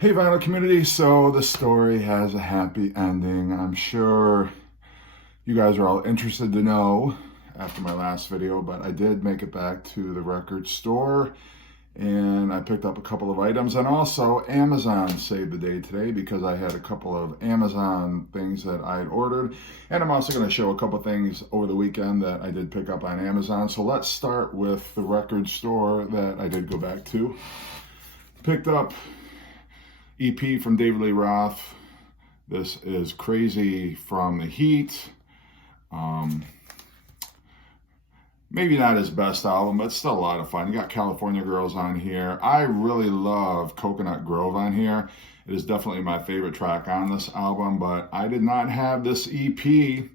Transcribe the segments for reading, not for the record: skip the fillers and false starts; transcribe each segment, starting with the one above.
Hey vinyl community, so the story has a happy ending. I'm sure you guys are all interested to know after my last video, but I did make it back to the record store and I picked up a couple of items, and also Amazon saved the day today because I had a couple of Amazon things that I had ordered, and I'm also going to show a couple things over the weekend that I did pick up on Amazon. So let's start with the record store that I did go back to. Picked up EP from David Lee Roth. This is Crazy from the Heat. Maybe not his best album, but it's still a lot of fun. You got California Girls on here. I really love Coconut Grove on here. It is definitely my favorite track on this album, but I did not have this EP,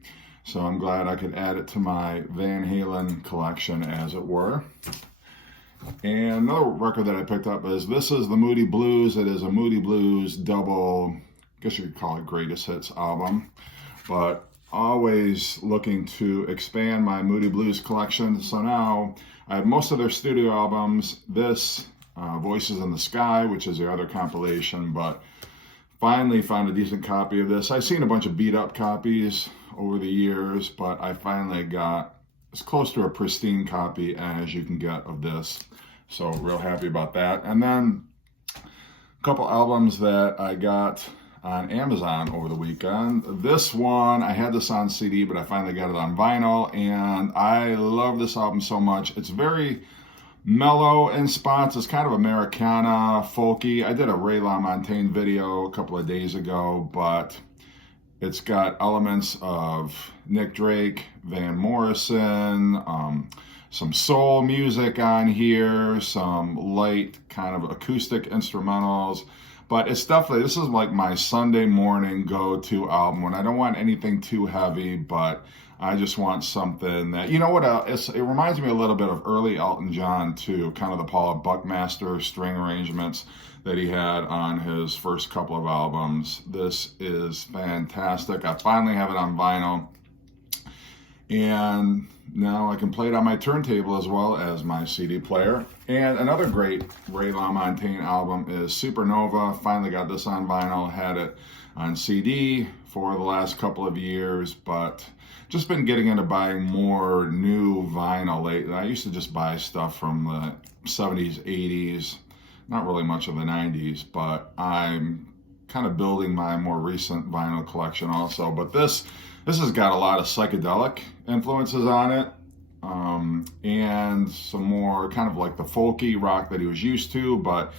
so I'm glad I could add it to my Van Halen collection, as it were. And another record that I picked up is this is the Moody Blues. It is a Moody Blues double, I guess you could call it greatest hits album, but always looking to expand my Moody Blues collection. So now I have most of their studio albums. This, Voices in the Sky, which is the other compilation, but finally found a decent copy of this. I've seen a bunch of beat up copies over the years, but I finally got as close to a pristine copy as you can get of this. So real happy about that. And then a couple albums that I got on Amazon over the weekend. This one, I had this on CD, but I finally got it on vinyl, and I love this album so much. It's very mellow in spots. It's kind of Americana, folky. I did a Ray LaMontagne video a couple of days ago, but it's got elements of Nick Drake, Van Morrison, some soul music on here, some light kind of acoustic instrumentals. But it's definitely, this is like my Sunday morning go-to album when I don't want anything too heavy, but I just want something that, you know what, it reminds me a little bit of early Elton John too, kind of the Paul Buckmaster string arrangements that he had on his first couple of albums. This is fantastic. I finally have it on vinyl, and now I can play it on my turntable as well as my CD player. And another great Ray LaMontagne album is Supernova. Finally got this on vinyl, had it on CD for the last couple of years, but just been getting into buying more new vinyl lately. I used to just buy stuff from the 70s, 80s, not really much of the 90s, but I'm kind of building my more recent vinyl collection also. But this has got a lot of psychedelic influences on it, and some more kind of like the folky rock that he was used to. But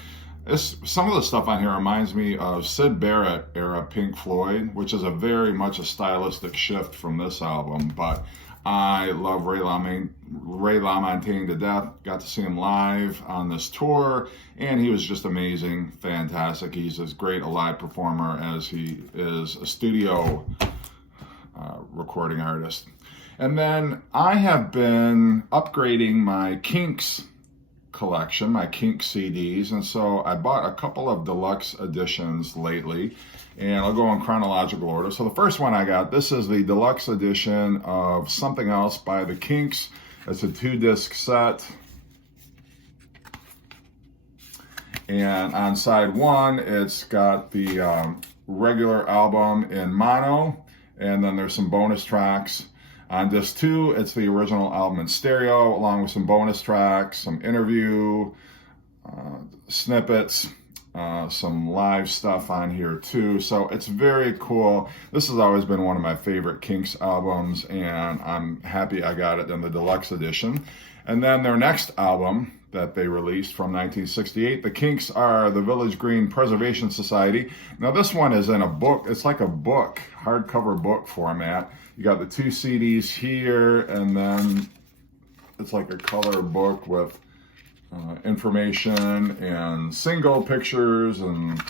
some of the stuff on here reminds me of Syd Barrett era Pink Floyd, which is a very much a stylistic shift from this album. But I love Ray LaMontagne to death. Got to see him live on this tour, and he was just amazing, fantastic. He's as great a live performer as he is a studio recording artist. And then I have been upgrading my Kinks collection, my Kinks CDs, and so I bought a couple of deluxe editions lately, and I'll go in chronological order. So the first one I got, this is the deluxe edition of Something Else by the Kinks. It's a 2-disc set, and on side one it's got the regular album in mono, and then there's some bonus tracks. On disc 2, it's the original album in stereo, along with some bonus tracks, some interview snippets, some live stuff on here too. So it's very cool. This has always been one of my favorite Kinks albums, and I'm happy I got it in the deluxe edition. And then their next album that they released from 1968, the Kinks are the Village Green Preservation Society. Now this one is in a book. It's like a book, hardcover book format. You got the 2 CDs here, and then it's like a color book with information and single pictures and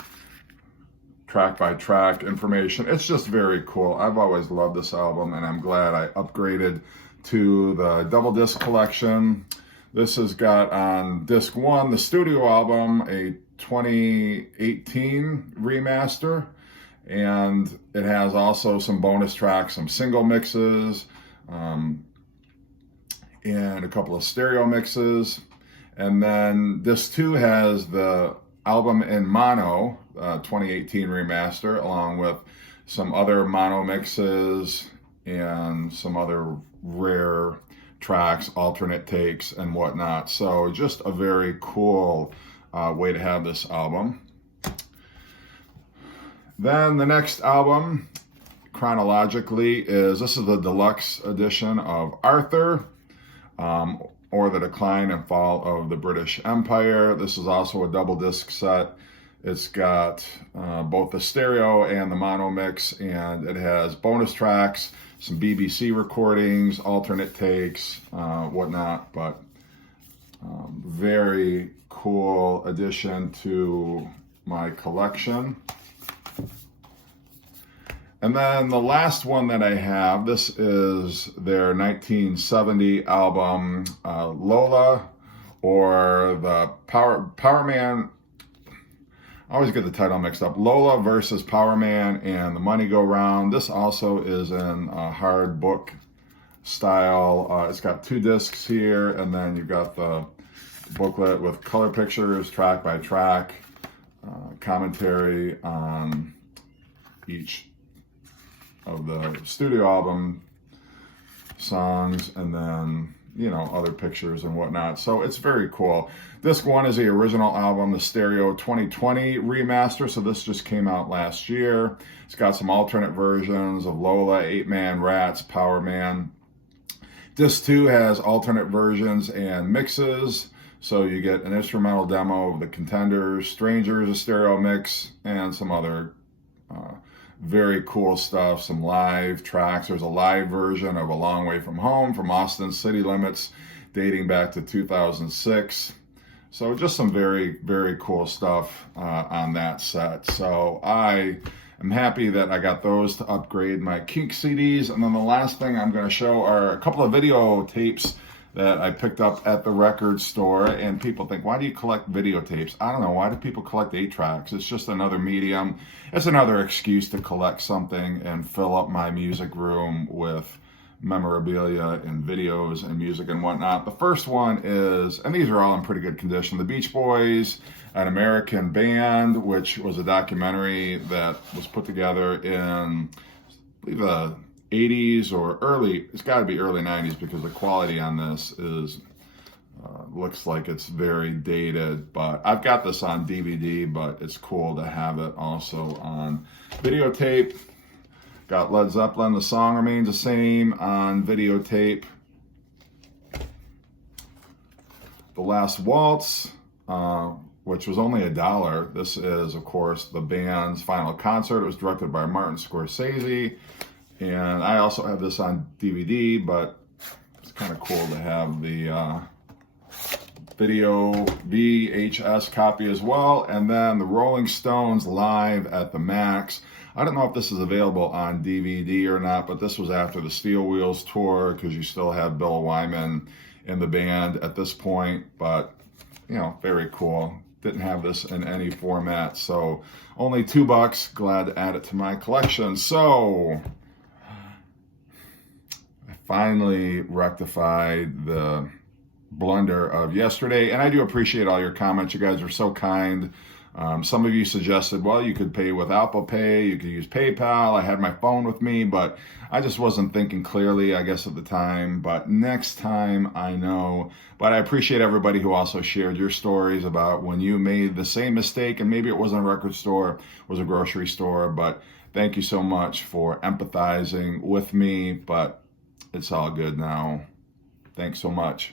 track by track information. It's just very cool. I've always loved this album, and I'm glad I upgraded to the double disc collection. This has got on disc 1 the studio album, a 2018 remaster, and it has also some bonus tracks, some single mixes, and a couple of stereo mixes. And then disc 2 has the album in mono, 2018 remaster, along with some other mono mixes and some other rare tracks, alternate takes, and whatnot. So just a very cool way to have this album. Then the next album, chronologically, this is the deluxe edition of Arthur, or The Decline and Fall of the British Empire. This is also a double disc set. It's got both the stereo and the mono mix, and it has bonus tracks, some BBC recordings, alternate takes, whatnot, but very cool addition to my collection. And then the last one that I have, this is their 1970 album, Lola, or the Power Man. I always get the title mixed up. Lola versus Power Man and the Money Go Round. This also is in hard book style. It's got 2 discs here, and then you've got the booklet with color pictures, track by track, commentary on each of the studio album songs, and then, you know, other pictures and whatnot. So it's very cool. Disc 1 is the original album, the Stereo 2020 remaster. So this just came out last year. It's got some alternate versions of Lola, 8-Man, Rats, Power Man. Disc 2 has alternate versions and mixes. So you get an instrumental demo of The Contenders, Strangers, a stereo mix, and some other very cool stuff, some live tracks. There's a live version of A Long Way From Home from Austin City Limits dating back to 2006. So just some very, very cool stuff on that set. So I am happy that I got those to upgrade my Kinks CDs. And then the last thing I'm going to show are a couple of videotapes that I picked up at the record store. And people think, why do you collect videotapes? I don't know. Why do people collect 8-tracks? It's just another medium. It's another excuse to collect something and fill up my music room with memorabilia and videos and music and whatnot. The first one is, and these are all in pretty good condition, The Beach Boys, An American Band, which was a documentary that was put together in, I believe, the 80s or early, it's got to be early 90s, because the quality on this is looks like it's very dated. But I've got this on DVD, but it's cool to have it also on videotape. Got Led Zeppelin, The Song Remains the Same, on videotape. The Last Waltz, which was only $1. This is, of course, the band's final concert. It was directed by Martin Scorsese. And I also have this on DVD, but it's kind of cool to have the video VHS copy as well. And then the Rolling Stones Live at the Max. I don't know if this is available on DVD or not, but this was after the Steel Wheels tour, because you still have Bill Wyman in the band at this point. But, you know, very cool. Didn't have this in any format, so only $2. Glad to add it to my collection. So I finally rectified the blunder of yesterday, and I do appreciate all your comments. You guys are so kind. Some of you suggested, well, you could pay with Apple Pay, you could use PayPal. I had my phone with me, but I just wasn't thinking clearly, I guess, at the time. But next time, I know. But I appreciate everybody who also shared your stories about when you made the same mistake, and maybe it wasn't a record store, it was a grocery store. But thank you so much for empathizing with me, but it's all good now. Thanks so much.